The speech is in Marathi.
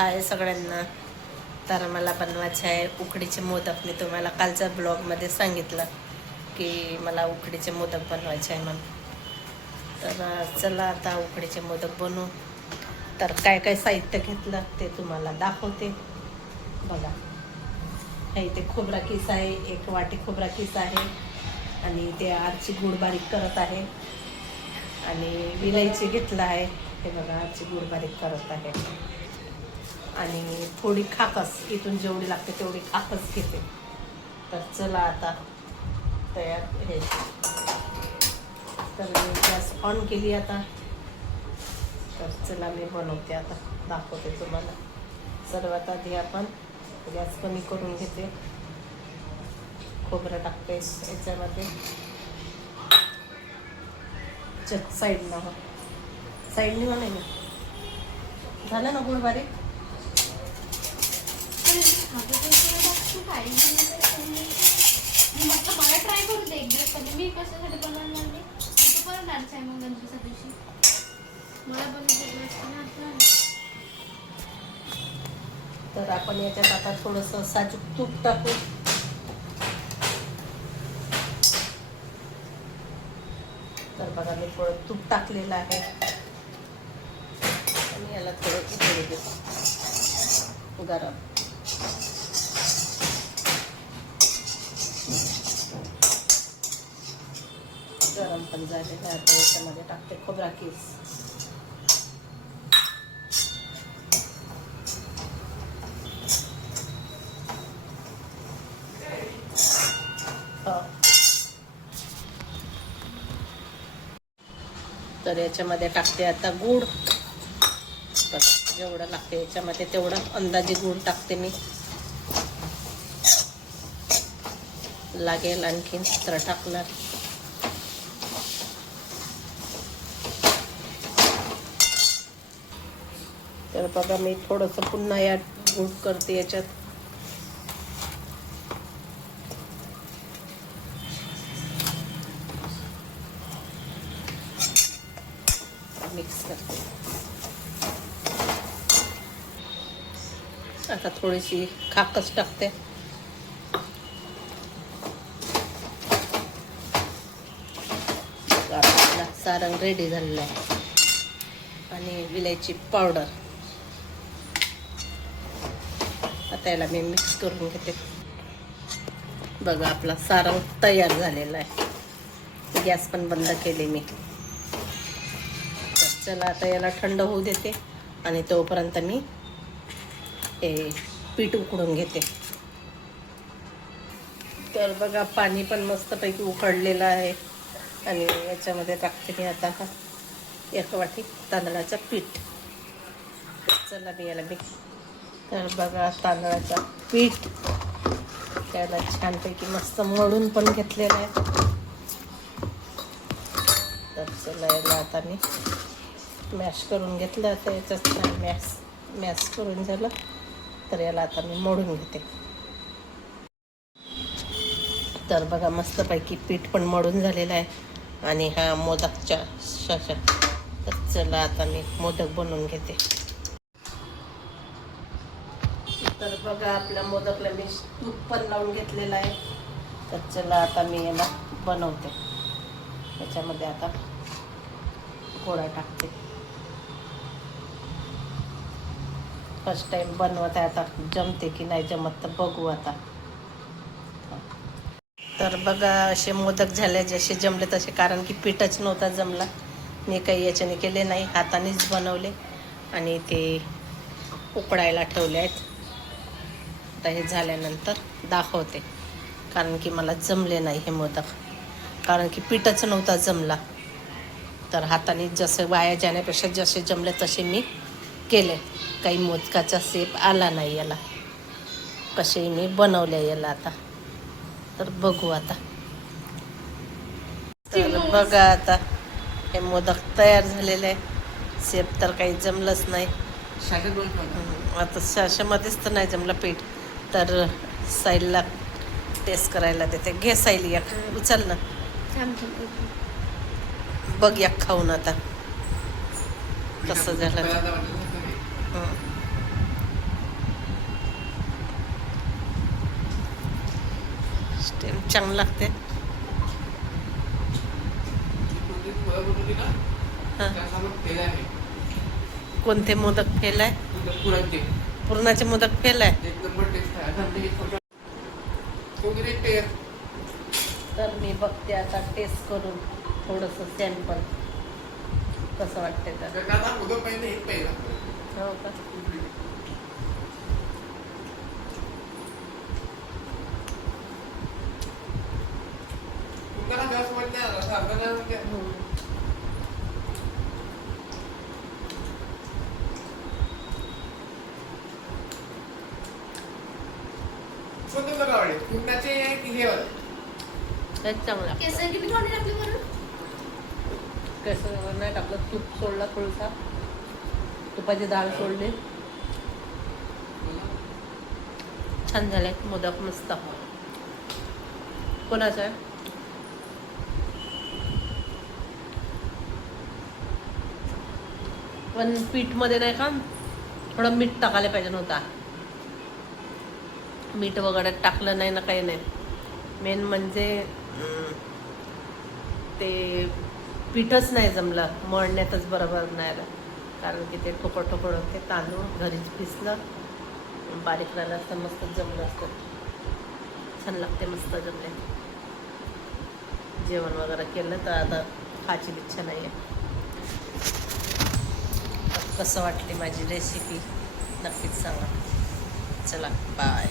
हाय सगळ्यांना. तर मला बनवायचे आहे उकडीचे मोदक मी तुम्हाला कालच्या ब्लॉगमध्ये सांगितलं की मला उकडीचे मोदक बनवायचे आहे म्हणून. तर चला आता उकडीचे मोदक बनवू. तर काय काय साहित्य घेतलं ते तुम्हाला दाखवते. बघा. हे इथे खोबरा किस आहे एक वाटी खोबरा किस आहे आणि ते आरची गुड बारीक करत आहे. आणि विलायची घेतलं आहे. हे बघा आरची गुड बारीक करत आहे. आणि थोडी खाकस इथून जेवढी लागते तेवढी खाकस घेते. तर चला आता तयार हे. तर मी गॅस ऑन केली आता. तर चला मी बनवते आता दाखवते तुम्हाला. सर्वात आधी आपण गॅस कमी करून घेते. खोबरं टाकते याच्यामध्ये. चल साईडनं हो. साईडने हो झालं ना गुळ बारीक म्हटलं मला ट्राय करू दे एक दिवस कधी मी कशासाठी बनवणार नाही मी तर बनवणारच आहे मग गणपतीच्या दिवशी मला बनवून तर आपण याच्यात आता थोडंसं साजूक तूप टाकू. तर बघा मी थोडं तूप टाकलेलं आहे. आणि याला थोडं उकळू देतो गरम. गरम पण झाले. काय आता याच्यामध्ये टाकते खोबरा केस. हो. तर याच्यामध्ये टाकते आता गूळ. जेवढं लागते याच्यामध्ये तेवढं अंदाजे गूळ टाकते मी. लागेल आणखीन तर टाकणार. तर बघा मी थोडंसं पुन्हा या गूळ करते याच्यात. मिक्स करते. आता थोडीशी खाकच टाकते. आता सारंग रेडी झालेला आहे. आणि विलायची पावडर आता याला मी मिक्स करून घेते. बघा आपला सारंग तयार झालेला आहे. गॅस पण बंद केले मी. तर चला आता याला थंड होऊ देते आणि तोपर्यंत मी हे पीठ उकडून घेते. तर बघा पाणी पण मस्तपैकी उकडलेलं आहे. आणि याच्यामध्ये टाकते मी आता हा एक वाटी तांदळाचं पीठ. चला मी याला मिक्स तर बघा तांदळाचं पीठ. त्याला छानपैकी मस्त मळून पण घेतलेलं आहे. तर चला याला आता मी मॅश करून घेतलं आता याच्यात छान मॅश मॅश करून झालं. तर याला आता मी मोडून घेते. तर बघा मस्तपैकी पीठ पण मळून झालेलं आहे. आणि हा मोदकच्या शाशा तर चला आता मी मोदक बनवून घेते. तर बघा आपल्या मोदकला मी तूप पण लावून घेतलेलं आहे. तर चला आता मी याला बनवते. त्याच्यामध्ये आता गोळा टाकते. फर्स्ट टाइम बनवत आहे आता. जमते की नाही जमत तर बघू आता. तर बघा असे मोदक झाले जसे जमले तसे. कारण की पीठच नव्हता जमला. मी काही याच्याने केले नाही. हातानेच बनवले. आणि ते उकडायला ठेवले आहेत. आता हे झाल्यानंतर दाखवते. कारण की मला जमले नाही हे मोदक. कारण की पीठच नव्हता जमला. तर हाताने जसे वाया जाण्यापेक्षा जसे जमले तसे मी केले. काही मोदकाचा सेप आला नाही याला. कसे मी बनवले याला आता. तर बघू आता. तर बघा आता. हे मोदक तयार झालेले आहे. सेप तर काही जमलंच नाही. आता शाशामध्येच तर नाही जमलं पीठ. तर साईलला टेस्ट करायला देते. घे साईल या. उचल ना. बघ या खाऊन आता. कसं झालं. चांगलं लागते. कोणते मोदक केलाय? पुरणाचे मोदक फेल आहे. तर मी बघते आता टेस्ट करून थोडंसं सॅम्पल कसं वाटते तर. हो का? हम्म. तेच चांगलं लागतं. केसर किती थोडी टाकली बरं कसं नाही टाकलं. तूप सोडला थोडसा. तुपाची डाळ सोडली. छान झाले. मोदक मस्त. कोणाचं? आहे पण पीठमध्ये नाही का? थोडं मीठ टाकायला पाहिजे नव्हता. मीठ वगैरे टाकलं नाही ना काही नाही. मेन म्हणजे ते पीठच नाही जमलं. मळण्यातच बरोबर नाही आलं. कारण की ते ठोकळ ठोकळ होते तांदूळ घरीच पिसलं. बारीक राहिलं असतं मस्त जमलं असतं. छान लागते मस्त जमले जेवण वगैरे केलं तर आता खायची इच्छा नाही आहे कसं वाटली माझी रेसिपी नक्कीच सांगा. चला बाय